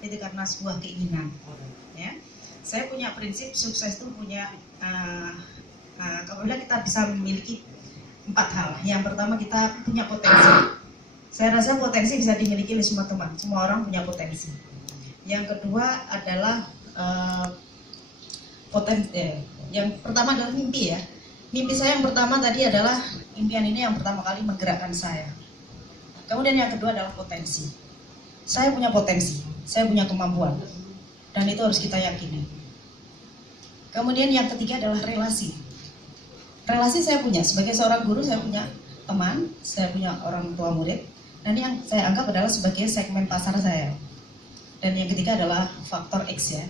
itu karena sebuah keinginan. Ya, saya punya prinsip sukses itu punya apabila kita bisa memiliki 4 hal. Yang pertama, kita punya potensi. Saya rasa potensi bisa dimiliki oleh semua teman, semua orang punya potensi. Yang kedua adalah yang pertama adalah mimpi ya. Mimpi saya yang pertama tadi adalah impian ini yang pertama kali menggerakkan saya. Kemudian yang kedua adalah potensi. Saya punya potensi, saya punya kemampuan, dan itu harus kita yakini. Kemudian yang ketiga adalah relasi. Relasi saya punya, sebagai seorang guru saya punya teman, saya punya orang tua murid, dan yang saya anggap adalah sebagai segmen pasar saya. Dan yang ketiga adalah faktor X ya.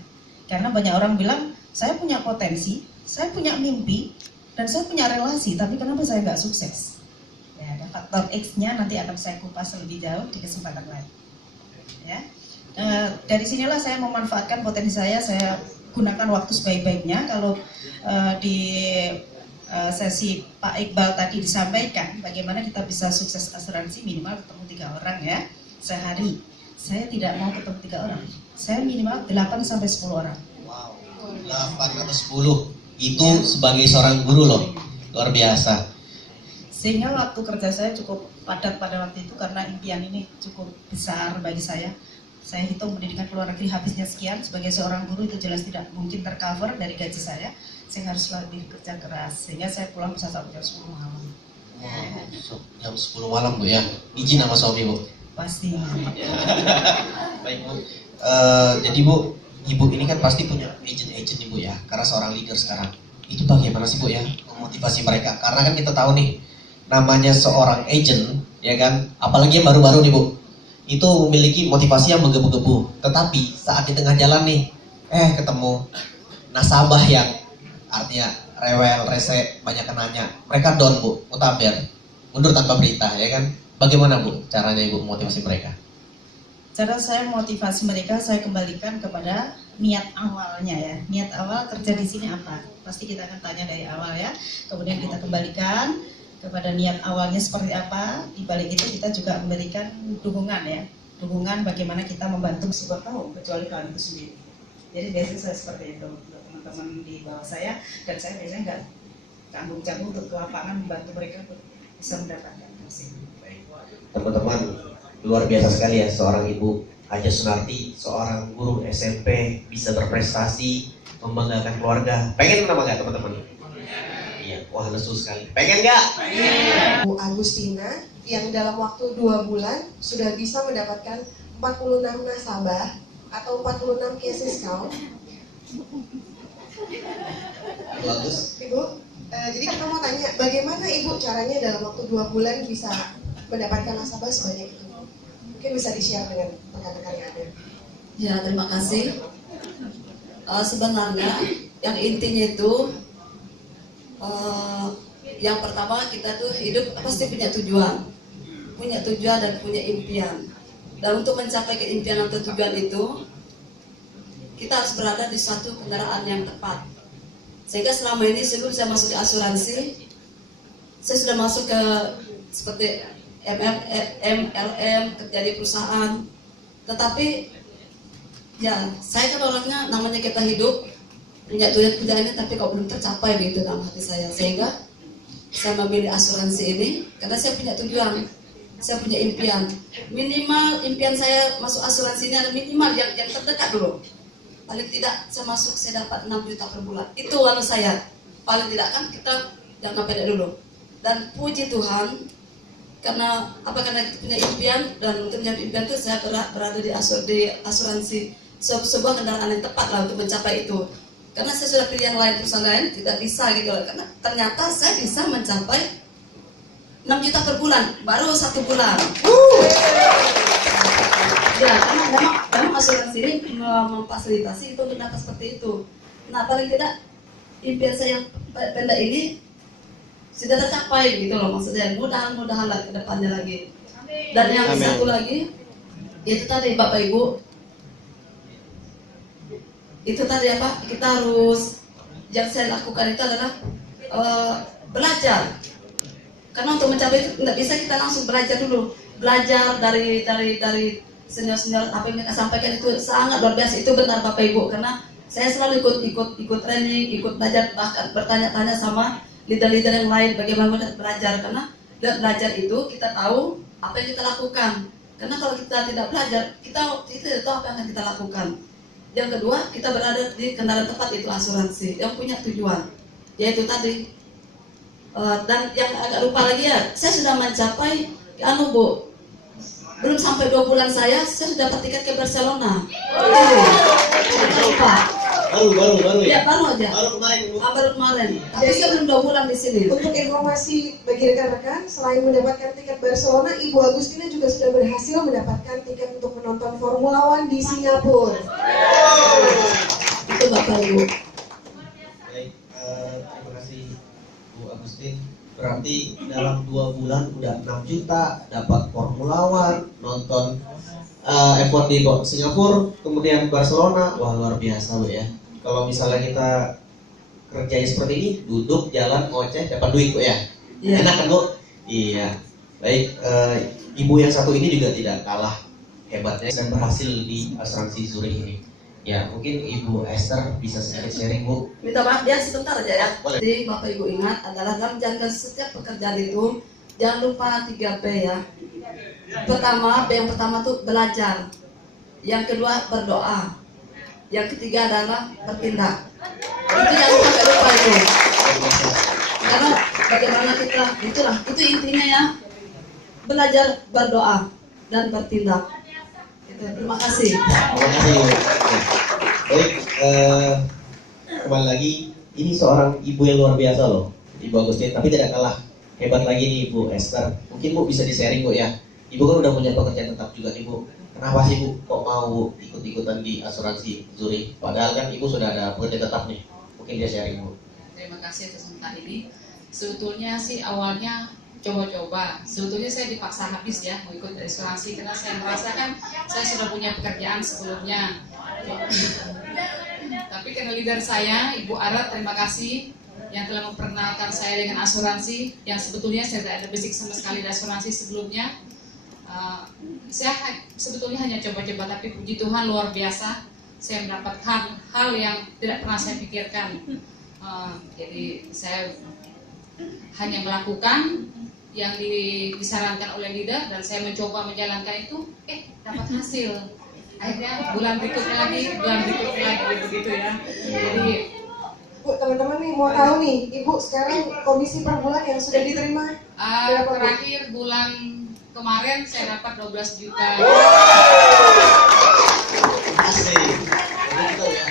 Karena banyak orang bilang, saya punya potensi, saya punya mimpi, dan saya punya relasi, tapi kenapa saya nggak sukses? Ya, ada faktor X-nya nanti akan saya kupas lebih jauh di kesempatan lain. Ya. Dari sinilah saya memanfaatkan potensi saya gunakan waktu sebaik-baiknya. Kalau di sesi Pak Iqbal tadi disampaikan bagaimana kita bisa sukses asuransi minimal ketemu 3 orang ya sehari. Saya tidak mau ketemu 3 orang, saya minimal 8 sampai 10 orang. Wow, 8 atau 10 itu ya. Sebagai seorang guru loh, luar biasa. Sehingga waktu kerja saya cukup padat pada waktu itu karena impian ini cukup besar bagi saya. Saya hitung pendidikan ke luar negeri habisnya sekian, sebagai seorang guru itu jelas tidak mungkin tercover dari gaji saya harus lebih kerja keras, sehingga saya pulang bisa sampai jam 10 malam. Wow, jam 10 malam Bu ya, izin sama suami Bu? Pasti. Baik Bu, jadi Bu, Ibu ini kan pasti punya agent-agent Ibu ya, karena seorang leader sekarang. Itu bagaimana sih Bu ya, memotivasi mereka? Karena kan kita tahu nih, namanya seorang agent, ya kan, apalagi yang baru-baru nih Bu, itu memiliki motivasi yang menggebu-gebu. Tetapi saat di tengah jalan nih, ketemu nasabah yang artinya rewel, rese, banyak yang nanya. Mereka down Bu, mutaber, mundur tanpa berita, ya kan. Bagaimana Bu caranya Ibu motivasi mereka? Cara saya motivasi mereka, saya kembalikan kepada niat awalnya ya. Niat awal kerja di sini apa? Pasti kita akan tanya dari awal ya. Kemudian kita kembalikan kepada niat awalnya seperti apa. Di balik itu kita juga memberikan dukungan ya. Dukungan bagaimana kita membantu sebuah kaum, kecuali kalian itu sendiri. Jadi biasanya saya seperti itu untuk teman-teman di bawah saya, dan saya biasanya nggak canggung-canggung untuk ke lapangan membantu mereka untuk bisa mendapatkan hasil. Teman-teman, luar biasa sekali ya seorang Ibu Haja Sunarti, seorang guru SMP bisa berprestasi, membanggakan keluarga. Pengen nama nggak teman-teman? Iya, wah lesu sekali. Pengen nggak? Bu Agustina yang dalam waktu 2 bulan sudah bisa mendapatkan 46 nasabah atau 46 case discount. Bagus. Ibu, jadi kita mau tanya, bagaimana Ibu caranya dalam waktu 2 bulan bisa mendapatkan nasabah sebanyak itu? Mungkin bisa di-share dengan rekan-rekan yang ada. Ya, terima kasih. Sebenarnya yang intinya itu yang pertama kita tuh hidup pasti punya tujuan dan punya impian. Dan untuk mencapai impian atau tujuan itu kita harus berada di suatu kendaraan yang tepat. Sehingga selama ini sebelum saya masuk ke asuransi, saya sudah masuk ke seperti MLM, kerja di perusahaan. Tetapi ya saya kan orangnya namanya kita hidup punya tujuan ini, tapi kok belum tercapai begitu dalam hati saya. Sehingga saya memilih asuransi ini karena saya punya tujuan, saya punya impian. Minimal impian saya masuk asuransi ini ada minimal yang terdekat dulu. Paling tidak saya masuk saya dapat 6 juta per bulan. Itu anu saya. Paling tidak kan kita jangan pendek dulu. Dan puji Tuhan karena kita punya impian, dan untuk mencapai impian itu saya berada di asuransi sebuah kendaraan yang tepat lah untuk mencapai itu. Karena saya sudah pilih yang lain, perusahaan lain tidak bisa gitu loh. Karena ternyata saya bisa mencapai 6 juta per bulan baru 1 bulan. Ya, karena memang asuransi ini memfasilitasi itu untuk dapat seperti itu. Nah, paling tidak impian saya yang pendek ini sudah tercapai gitu loh, maksudnya mudah-mudahan lah ke depannya lagi. Dan yang satu lagi itu tadi Bapak Ibu, itu tadi apa, kita harus, yang saya lakukan itu adalah belajar. Karena untuk mencapai itu tidak bisa kita langsung belajar dulu, belajar dari senior-senior apa yang mereka sampaikan itu sangat luar biasa. Itu benar Bapak Ibu, karena saya selalu ikut training, ikut belajar, bahkan bertanya-tanya sama leader-leader yang lain bagaimana belajar, karena dengan belajar itu kita tahu apa yang kita lakukan. Karena kalau kita tidak belajar, kita tidak tahu apa yang akan kita lakukan. Yang kedua, kita berada di kendaraan tepat, itu asuransi yang punya tujuan, yaitu tadi. Dan yang agak lupa lagi ya, saya sudah mencapai Bu, belum sampai 2 bulan saya sudah dapat tiket ke Barcelona. Jangan lupa. Baru Ya, baru aja. Baru kemarin. Tapi saya belum 2 bulan di sini. Untuk informasi bagi rekan-rekan, selain mendapatkan tiket Barcelona, Ibu Agustina juga sudah berhasil mendapatkan tiket untuk menonton Formula One di Singapura. Itu Bapak Ibu. Baik, terima kasih Bu Agustin. Berarti dalam 2 bulan udah 6 juta, dapat Formula One, nonton F1 di Singapura, kemudian Barcelona. Wah, luar biasa Bu ya. Kalau misalnya kita kerjanya seperti ini, duduk, jalan, ngoceh, dapat duit Bu ya. Iya. Enak kan Bu? Iya. Baik, Ibu yang satu ini juga tidak kalah hebatnya dan berhasil di asuransi Zurich ini. Ya, mungkin Ibu Esther bisa sedikit sharing Bu. Minta maaf ya sebentar aja ya. Boleh. Jadi Bapak Ibu ingat adalah dalam menjalankan setiap pekerjaan itu jangan lupa 3P ya. Yang pertama tuh belajar. Yang kedua berdoa. Yang ketiga adalah bertindak. Itu jangan lupa itu. Karena bagaimana kita itu intinya ya. Belajar, berdoa dan bertindak. Terima kasih. Terima kasih Bu. Baik, kembali lagi, ini seorang ibu yang luar biasa loh, Ibu Agustin, tapi tidak kalah hebat lagi nih Ibu Esther. Mungkin Bu bisa di-sharing Bu ya. Ibu kan udah punya pekerjaan tetap juga nih Bu. Kenapa sih Bu kok mau ikut-ikutan di asuransi Zurich? Padahal kan Ibu sudah ada pekerjaan tetap nih. Mungkin dia sharing Bu. Terima kasih atas kesempatan ini. Sebetulnya sih awalnya coba-coba. Sebetulnya saya dipaksa habis ya mau ikut asuransi karena saya merasakan saya sudah punya pekerjaan sebelumnya. Tapi karena leader saya, Ibu Ara, terima kasih yang telah memperkenalkan saya dengan asuransi yang sebetulnya saya tidak ada basic sama sekali di asuransi sebelumnya. Saya sebetulnya hanya coba-coba, tapi puji Tuhan luar biasa. Saya mendapatkan hal yang tidak pernah saya pikirkan. Jadi saya hanya melakukan yang disarankan oleh leader dan saya mencoba menjalankan itu, dapat hasil. Akhirnya bulan berikutnya lagi begitu ya. Jadi Bu, teman-teman nih mau tahu nih, Ibu sekarang komisi per bulan yang sudah diterima berapa Bu? terakhir bulan kemarin saya dapat 12 juta. Asik. Ini kita ya.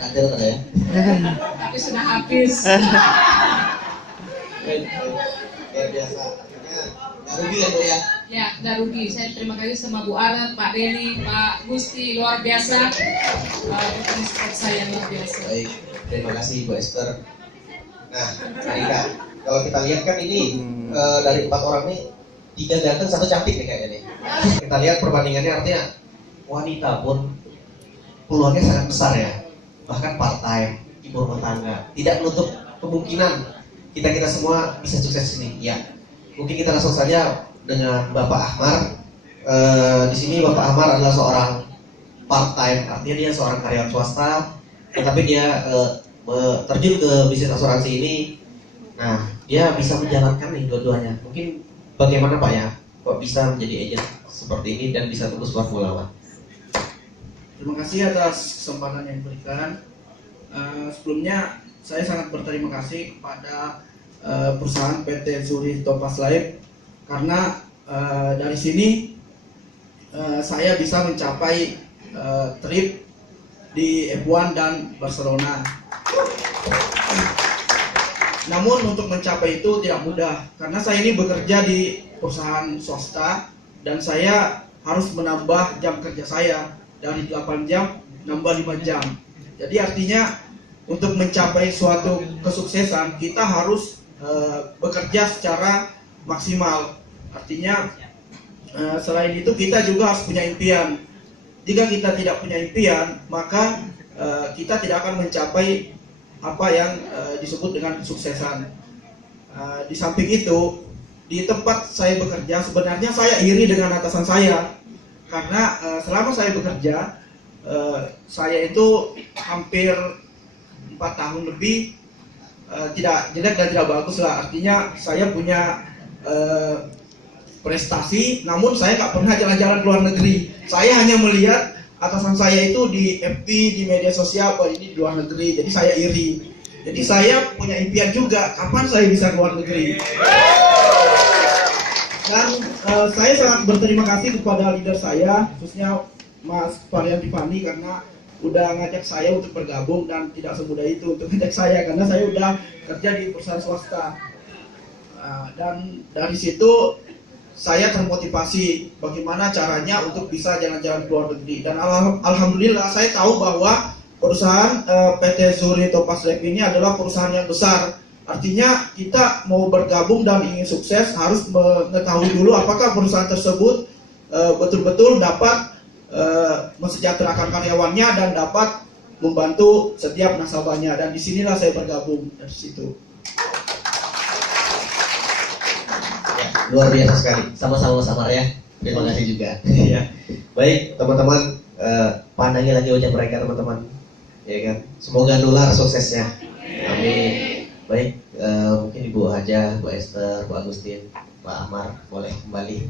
Kader ada ya. Tapi sudah habis. Luar biasa. Akhirnya nggak rugi kan Bu ya? Ya, nggak rugi. Saya terima kasih sama Bu Ara, Pak Denny, Pak Gusti, luar biasa. Support saya luar biasa. Baik, terima kasih Bu Esther. Nah, Rika, kalau kita lihat kan ini dari 4 orang ini 3 ganteng, 1 cantik nih kayaknya nih. Kita lihat perbandingannya, artinya wanita pun peluangnya sangat besar ya. Bahkan part-time, ibu rumah tangga. Tidak menutup kemungkinan kita semua bisa sukses ini. Ya, mungkin kita langsung saja dengan Bapak Ahmar. Di sini Bapak Ahmar adalah seorang part-time, artinya dia seorang karyawan swasta, tetapi dia terjun ke bisnis asuransi ini. Nah, dia bisa menjalankan nih dua-duanya. Mungkin bagaimana Pak ya, kok bisa menjadi agen seperti ini dan bisa tembus Formula One? Terima kasih atas kesempatan yang diberikan. Sebelumnya saya sangat berterima kasih kepada perusahaan PT Zurich Topaz Life karena dari sini saya bisa mencapai trip di F1 dan Barcelona. Namun untuk mencapai itu tidak mudah karena saya ini bekerja di perusahaan swasta dan saya harus menambah jam kerja saya dari 8 jam nambah 5 jam. Jadi artinya untuk mencapai suatu kesuksesan kita harus bekerja secara maksimal. Artinya selain itu kita juga harus punya impian. Jika kita tidak punya impian, maka kita tidak akan mencapai apa yang disebut dengan kesuksesan. Di samping itu, di tempat saya bekerja sebenarnya saya iri dengan atasan saya karena selama saya bekerja, saya itu hampir 4 tahun lebih tidak jelek dan tidak bagus lah. Artinya saya punya prestasi, namun saya nggak pernah jalan-jalan ke luar negeri. Saya hanya melihat atasan saya itu di FB, di media sosial, oh ini di luar negeri, jadi saya iri. Jadi saya punya impian juga, kapan saya bisa ke luar negeri. Dan saya sangat berterima kasih kepada leader saya, khususnya Mas Varian Tiffany, karena udah ngajak saya untuk bergabung, dan tidak semudah itu untuk ngajak saya karena saya udah kerja di perusahaan swasta. Dan dari situ saya termotivasi bagaimana caranya untuk bisa jalan-jalan ke luar negeri. Dan alhamdulillah saya tahu bahwa perusahaan PT Zuri Topaz Lab ini adalah perusahaan yang besar. Artinya kita mau bergabung dan ingin sukses harus mengetahui dulu apakah perusahaan tersebut betul-betul dapat mensejahterakan karyawannya dan dapat membantu setiap nasabahnya. Dan disinilah saya bergabung dari situ. Ya, luar biasa sekali. Sama-sama Samar ya. Terima kasih juga. Ya. Baik teman-teman, pandangi lagi wajah mereka teman-teman. Ya kan. Semoga nular suksesnya. Amin. Baik, mungkin Ibu Haja, Bu Esther, Bu Agustin, Pak Amar boleh kembali.